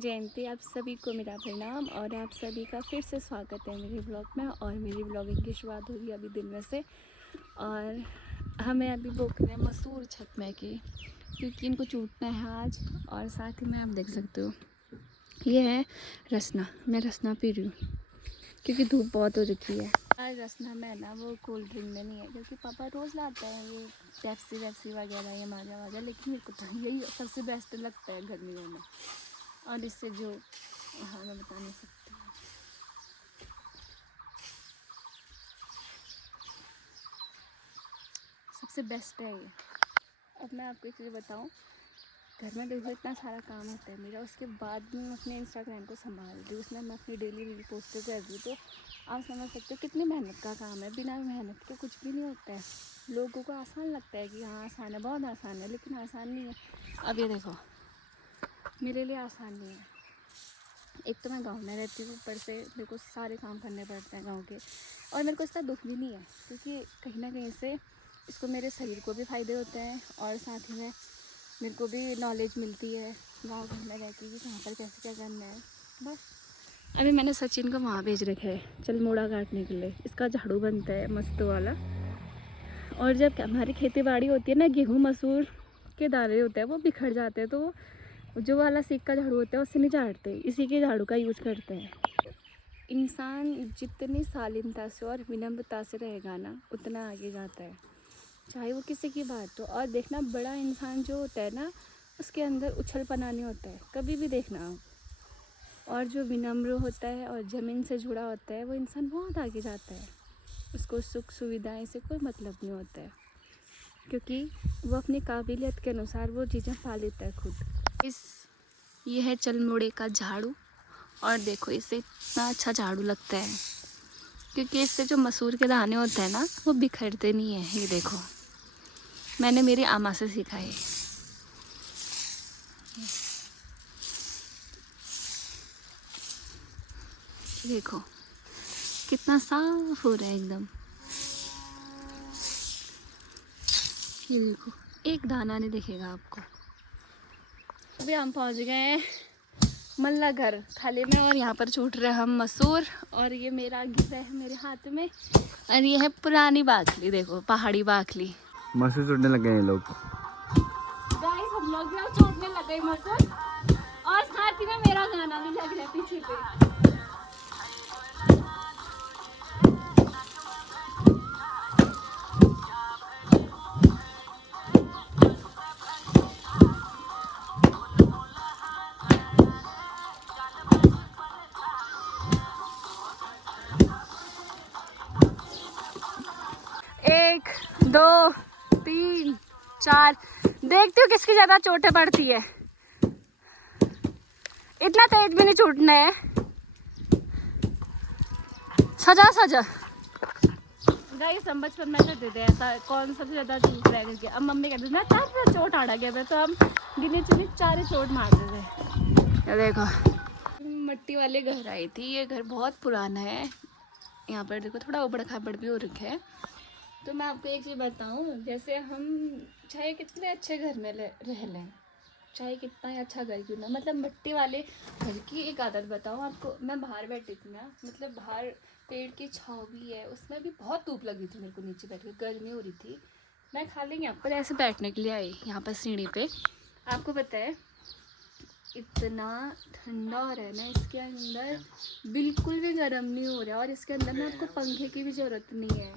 जयंती, आप सभी को मेरा प्रणाम और आप सभी का फिर से स्वागत है मेरे ब्लॉग में। और मेरी ब्लॉगिंग की शुरुआत हो रही है अभी दिन में से। और हमें अभी भूख रहे हैं मसूर छत में की, क्योंकि इनको चूटना है आज। और साथ ही में आप देख सकते हो ये है रसना। मैं रसना पी रही हूँ क्योंकि धूप बहुत हो रखी है। आज रसना में ना वो कोल्ड ड्रिंक में नहीं है, क्योंकि पापा रोज़ लाते हैं ये पेप्सी वेप्सी वगैरह, ये माजा वाजा, लेकिन मेरे को तो यही सबसे बेस्ट लगता है गर्मियों में। और इससे जो हाँ मैं बता नहीं सकती हूँ, सबसे बेस्ट है ये। अब मैं आपको एक चीज़ बताऊँ, घर में देखो इतना सारा काम होता है मेरा, उसके बाद भी मैं अपने इंस्टाग्राम को संभाल रही हूँ, उसमें मैं अपनी डेली रील पोस्ट कर रही हूँ। तो आप समझ सकते हो कितनी मेहनत का काम है। बिना मेहनत के कुछ भी नहीं होता है। लोगों को आसान लगता है कि हाँ आसान है, बहुत आसान है, लेकिन आसान नहीं है। अब ये देखो मेरे लिए आसान नहीं है। एक तो मैं गांव में रहती हूँ, ऊपर से मेरे को सारे काम करने पड़ते हैं गांव के। और मेरे को इसका दुख भी नहीं है, क्योंकि कहीं ना कहीं से इसको मेरे शरीर को भी फ़ायदे होते हैं, और साथ ही में मेरे को भी नॉलेज मिलती है गांव घर में रहती कि कहाँ पर कैसे क्या करना है। बस अभी मैंने सचिन को वहाँ भेज रखा है चलमोड़ा काटने के लिए। इसका झाड़ू बनता है मस्त वाला। और जब हमारी खेती बाड़ी होती है ना, गेहूँ मसूर के दाने होते हैं वो बिखर जाते हैं, तो जो वाला सीख का झाड़ू होता है उससे नहीं झाड़ते, इसी के झाड़ू का यूज करते हैं। इंसान जितनी शालीनता से और विनम्रता से रहेगा ना, उतना आगे जाता है, चाहे वो किसी की बात हो। और देखना, बड़ा इंसान जो होता है ना, उसके अंदर उछलपना नहीं होता है, कभी भी देखना आप। और जो विनम्र होता है और ज़मीन से जुड़ा होता है, वो इंसान बहुत आगे जाता है। उसको सुख सुविधाएं से कोई मतलब नहीं होता है, क्योंकि वो अपनी काबिलियत के अनुसार वो चीज़ें पा लेता है खुद। ये है चलमोड़े का झाड़ू। और देखो इसे इतना अच्छा झाड़ू लगता है, क्योंकि इससे जो मसूर के दाने होते हैं ना, वो बिखरते नहीं है। ये देखो मैंने मेरी आमा से सीखा है। देखो कितना साफ हो रहा है एकदम। ये देखो एक दाना नहीं दिखेगा आपको। अभी हम पहुंच गए हैं मल्ला घर थाली में, और यहाँ पर छूट रहे हम मसूर। और ये मेरा गिर है मेरे हाथ में, और ये है पुरानी बाखली। देखो पहाड़ी बाखली। मसूर चूटने लग गए हैं लोग। गाइस हम लोग भी छूटने लग गए मसूर, और साथ ही में मेरा गाना भी लग रहा है पीछे पे। एक दो तीन चार, देखती हूँ किसकी ज्यादा चोटें पड़ती है। इतना तेज भी नहीं छूटना है। सजा सजा गाइस, हम बचपन में करते थे ऐसा, कौन सबसे ज्यादा चोट रह गई। अब मम्मी कहते थे ना चार चोट आड़ा गया, तो हम गिने चुने 4 चोट मारते थे। ये देखो मिट्टी वाले घर आई थी। ये घर बहुत पुराना है। यहाँ पर देखो थोड़ा उबड़ खाबड़ भी हो रखा है। तो मैं आपको एक चीज़ बताऊँ, जैसे हम चाहे कितने अच्छे घर में रह लें, चाहे कितना ही अच्छा घर क्यों ना, मतलब मिट्टी वाले घर की एक आदत बताऊँ आपको। मैं बाहर बैठी थी ना, मतलब बाहर पेड़ की छाँव भी है, उसमें भी बहुत धूप लगी थी मेरे को, नीचे बैठ के गर्मी हो रही थी। मैं खाली यहाँ पर ऐसे बैठने के लिए आई, यहाँ पर सीढ़ी पे। आपको पता है इतना ठंडा हो रहा है ना इसके अंदर, बिल्कुल भी गर्म नहीं हो रहा है। और इसके अंदर ना आपको पंखे की भी ज़रूरत नहीं है,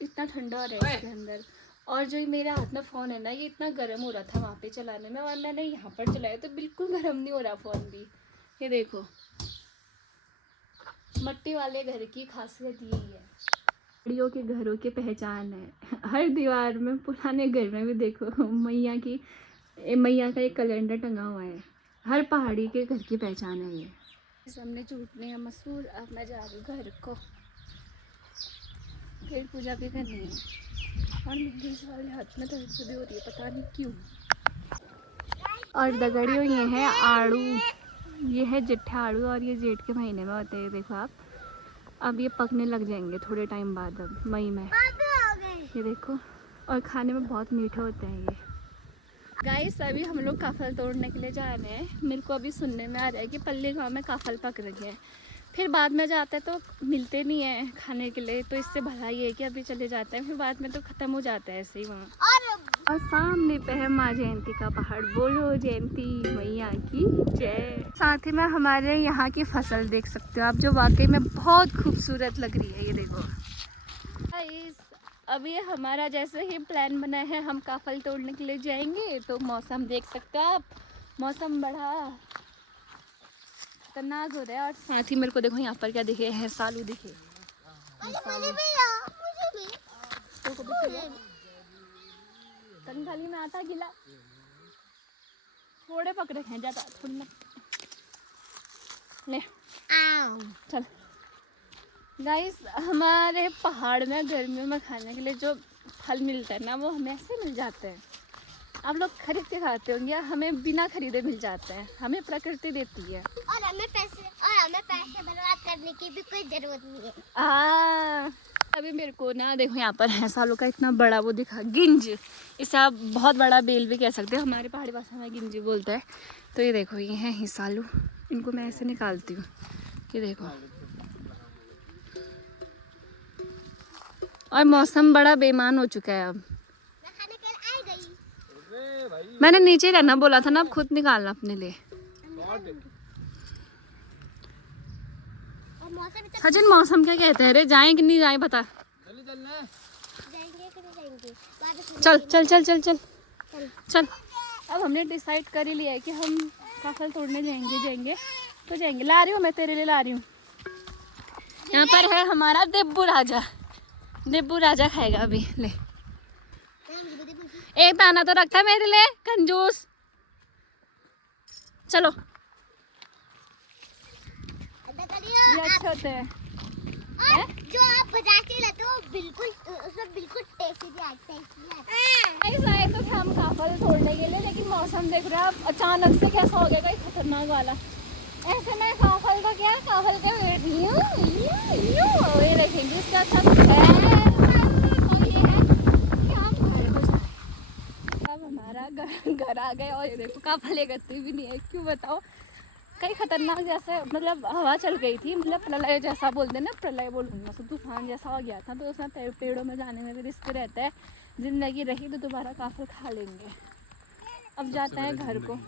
इतना ठंडा हो रहा है इसके अंदर। और जो मेरे हाथ में फ़ोन है ना, ये इतना गर्म हो रहा था वहाँ पे चलाने में, और मैंने यहाँ पर चलाया तो बिल्कुल गर्म नहीं हो रहा फ़ोन भी। ये देखो मिट्टी वाले घर की खासियत यही है, पहाड़ियों के घरों की पहचान है। हर दीवार में, पुराने घर में भी देखो मैया का एक कैलेंडर टंगा हुआ है। हर पहाड़ी के घर की पहचान है ये। हमने छूटने हैं मसूर। अब मैं जा रही हूँ घर को, पेड़ पूजा भी करनी है। और मेरे इस वाले हाथ में दर्द भी हो रही है, पता नहीं क्यों। और दगड़ियों ये है आड़ू, ये है जिट्ठा आड़ू, और ये जेठ के महीने में होते हैं। देखो आप, अब ये पकने लग जाएंगे थोड़े टाइम बाद, अब मई में। ये देखो, और खाने में बहुत मीठे होते हैं ये। गाइस अभी हम लोग काफल तोड़ने के लिए जा रहे हैं। मेरे को अभी सुनने में आ रहा है कि पल्ली गांव में काफल पक रहे हैं, फिर बाद में जाते हैं तो मिलते नहीं है खाने के लिए, तो इससे भला ये है कि अभी चले जाते हैं, फिर बाद में तो ख़त्म हो जाता है ऐसे ही वहाँ। और सामने पे है माँ जयंती का पहाड़। बोलो जयंती मैया की जय। साथ ही में हमारे यहाँ की फसल देख सकते हो आप, जो वाकई में बहुत खूबसूरत लग रही है। ये देखो गाइस, अभी हमारा जैसे ही प्लान बना है हम काफल तोड़ने के लिए जाएंगे, तो मौसम देख सकते हो आप, मौसम बड़ा खतरनाक हो रहा है। और साथ ही मेरे को देखो यहाँ पर क्या दिखे हैं, सालू दिखे। थाली में आटा गिला थोड़े पकड़े हैं, ज्यादा थोड़ी ले चल। गाइस हमारे पहाड़ में गर्मियों में खाने के लिए जो फल मिलता है ना, वो हमें ऐसे मिल जाते हैं। आप लोग खरीद के खाते होंगे, हमें बिना खरीदे मिल जाते हैं, हमें प्रकृति देती है। और हमें पैसे बर्बाद करने की भी कोई जरूरत नहीं है। अभी मेरे को ना देखो यहाँ पर है सालों का इतना बड़ा वो दिखा, गिंज। इसे आप बहुत बड़ा बेल भी कह सकते हो, हमारे पहाड़ी भाषा में गिंज बोलते हैं। तो ये देखो ये है हिसालू, इनको मैं ऐसे निकालती हूँ। ये देखो, और मौसम बड़ा बेईमान हो चुका है अब। मैं खाने के लिए आ गई। मैंने नीचे रहना बोला था ना, अब खुद निकालना अपने लिए। सचिन मौसम क्या कहते हैं रे, जाएं कि नहीं जाएं बता। जाएंगे कि नहीं जाएंगे? चल चल चल चल चल चल। अब हमने डिसाइड कर ही लिया है कि हम काफल तोड़ने जाएंगे तो जाएंगे। ला रही हूँ मैं तेरे लिए, ला रही हूँ। यहाँ पर है हमारा देब्बू राजा। देब्बू राजा खाएगा अभी, ले एक दाना तो रखता है मेरे लिए, कंजूस। चलो ये अच्छे होते हैं। और जो आप बाजार से लाते हो बिल्कुल उसमें बिल्कुल टेस्टी भी आता है। ऐसा है तो हम काफल तोड़ने के लिए, लेकिन मौसम देख रहे हो आप, अचानक से कैसा हो गया खतरनाक वाला। ऐसे में काफल का क्या, काफल का वेट ये देखेंगे, इससे अच्छा तो है कि हम घर को जाए। अब हमारा घर आ गए और ये देखो काफल एकत्रित भी नहीं है। क्यों बताओ, कई खतरनाक जैसे मतलब हवा चल गई थी, मतलब प्रलय जैसा बोलते हैं ना, प्रलय बोलूँगा तो तूफान जैसा हो गया था, तो उसमें पेड़ों में जाने में भी रिस्क रहता है। ज़िंदगी रही तो दोबारा काफल खा लेंगे। अब जाते हैं घर को,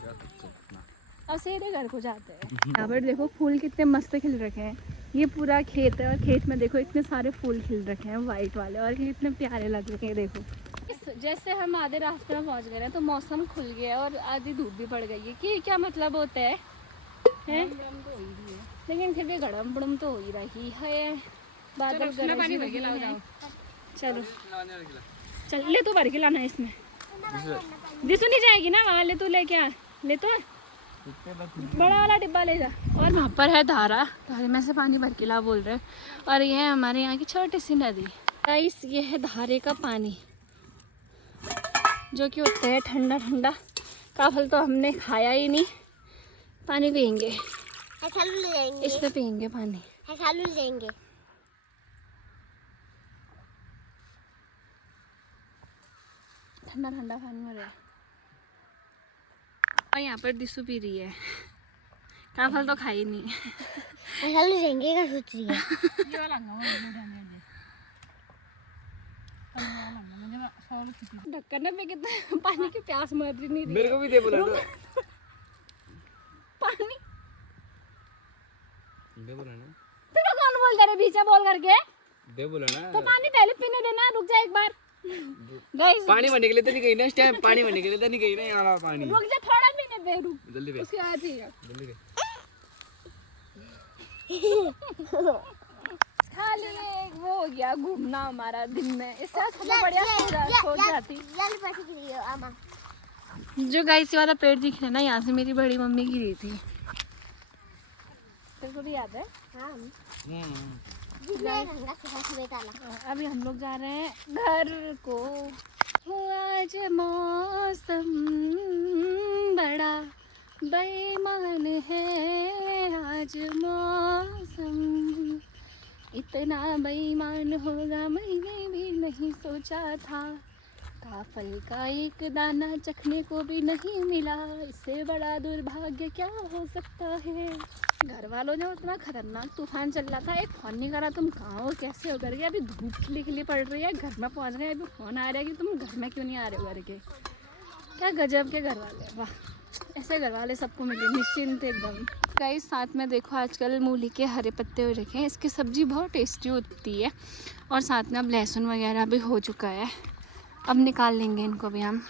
अब सीधे घर को जाते हैं। यहाँ पर देखो फूल कितने मस्त खिल रखे हैं। ये पूरा खेत है और खेत में देखो इतने सारे फूल खिल रखे हैं वाइट वाले, और ये इतने प्यारे लग रहे हैं। देखो जैसे हम आधे रास्ते में पहुँच गए हैं, तो मौसम खुल गया और आधी धूप भी पड़ गई है। कि क्या मतलब होता है? लेकिन फिर भी गड़म बड़म तो हो ही रही है, बादल गरज ही रहे हैं। चलो चल, ले तू भर के लाना इसमें, दिसू नहीं जाएगी ना वहाँ, ले तू लेके आ, ले तो बड़ा वाला डिब्बा ले जा। और वहाँ पर है धारा, धारे में से पानी भर के ला बोल रहे हैं। और ये है हमारे यहाँ की छोटी सी नदी। गाइस ये है धारे का पानी, जो कि होता है ठंडा ठंडा। काफल तो हमने खाया ही नहीं, पानी पियेंगे, इसमें पियेंगे पानी। जाएंगे। ठंडा ठंडा पानी हो रहा है। और यहाँ पर दिसू पी रही है, काफल तो खाई नहीं। जाएंगे क्या सोच रही है? ढक्कन में कितना पानी की प्यास मर रही नहीं रही। मेरे को भी दे बोला पानी दे बोला ना, तेरा कौन बोल दे रहे बीच में बोल करके? दे बोला ना। तो पानी पहले पीने देना, रुक जा एक बार। गाइस पानी भरने के लिए तो नहीं गई ना, इस टाइम पानी भरने के लिए तो नहीं गई ना यहाँ पानी। रुक जा, थोड़ा पीने दे, रुक जल्दी दे, उसके बाद ही जल्दी दे। खाली एक वो हो गया घूमना हमारा दिन में, इससे अच्छा बढ़िया सो जाती। जो गाइस वाला पेड़ दिख रहा है ना, यहाँ से मेरी बड़ी मम्मी गिरी थी, तेरे को भी याद है? अभी हम लोग जा रहे हैं घर को। आज मौसम बड़ा बेईमान है, आज मौसम इतना बेईमान होगा मैंने भी नहीं सोचा था। काफल का एक दाना चखने को भी नहीं मिला, इससे बड़ा दुर्भाग्य क्या हो सकता है। घर वालों ने उतना खतरनाक तूफान चल रहा था, एक फ़ोन नहीं करा, तुम कहाँ हो, कैसे हो करके। अभी धूप खिली खिली पड़ रही है, घर में पहुँच गए, अभी फ़ोन आ रहा है कि तुम घर में क्यों नहीं आ रहे हो करके। क्या गजब के घर वाले, वाह, ऐसे घर वाले सबको मिले, निश्चिंत एकदम। गाइस साथ में देखो आजकल मूली के हरे पत्ते हो रखे हैं, इसकी सब्ज़ी बहुत टेस्टी होती है। और साथ में अब लहसुन वगैरह भी हो चुका है, अब निकाल लेंगे इनको भी हम।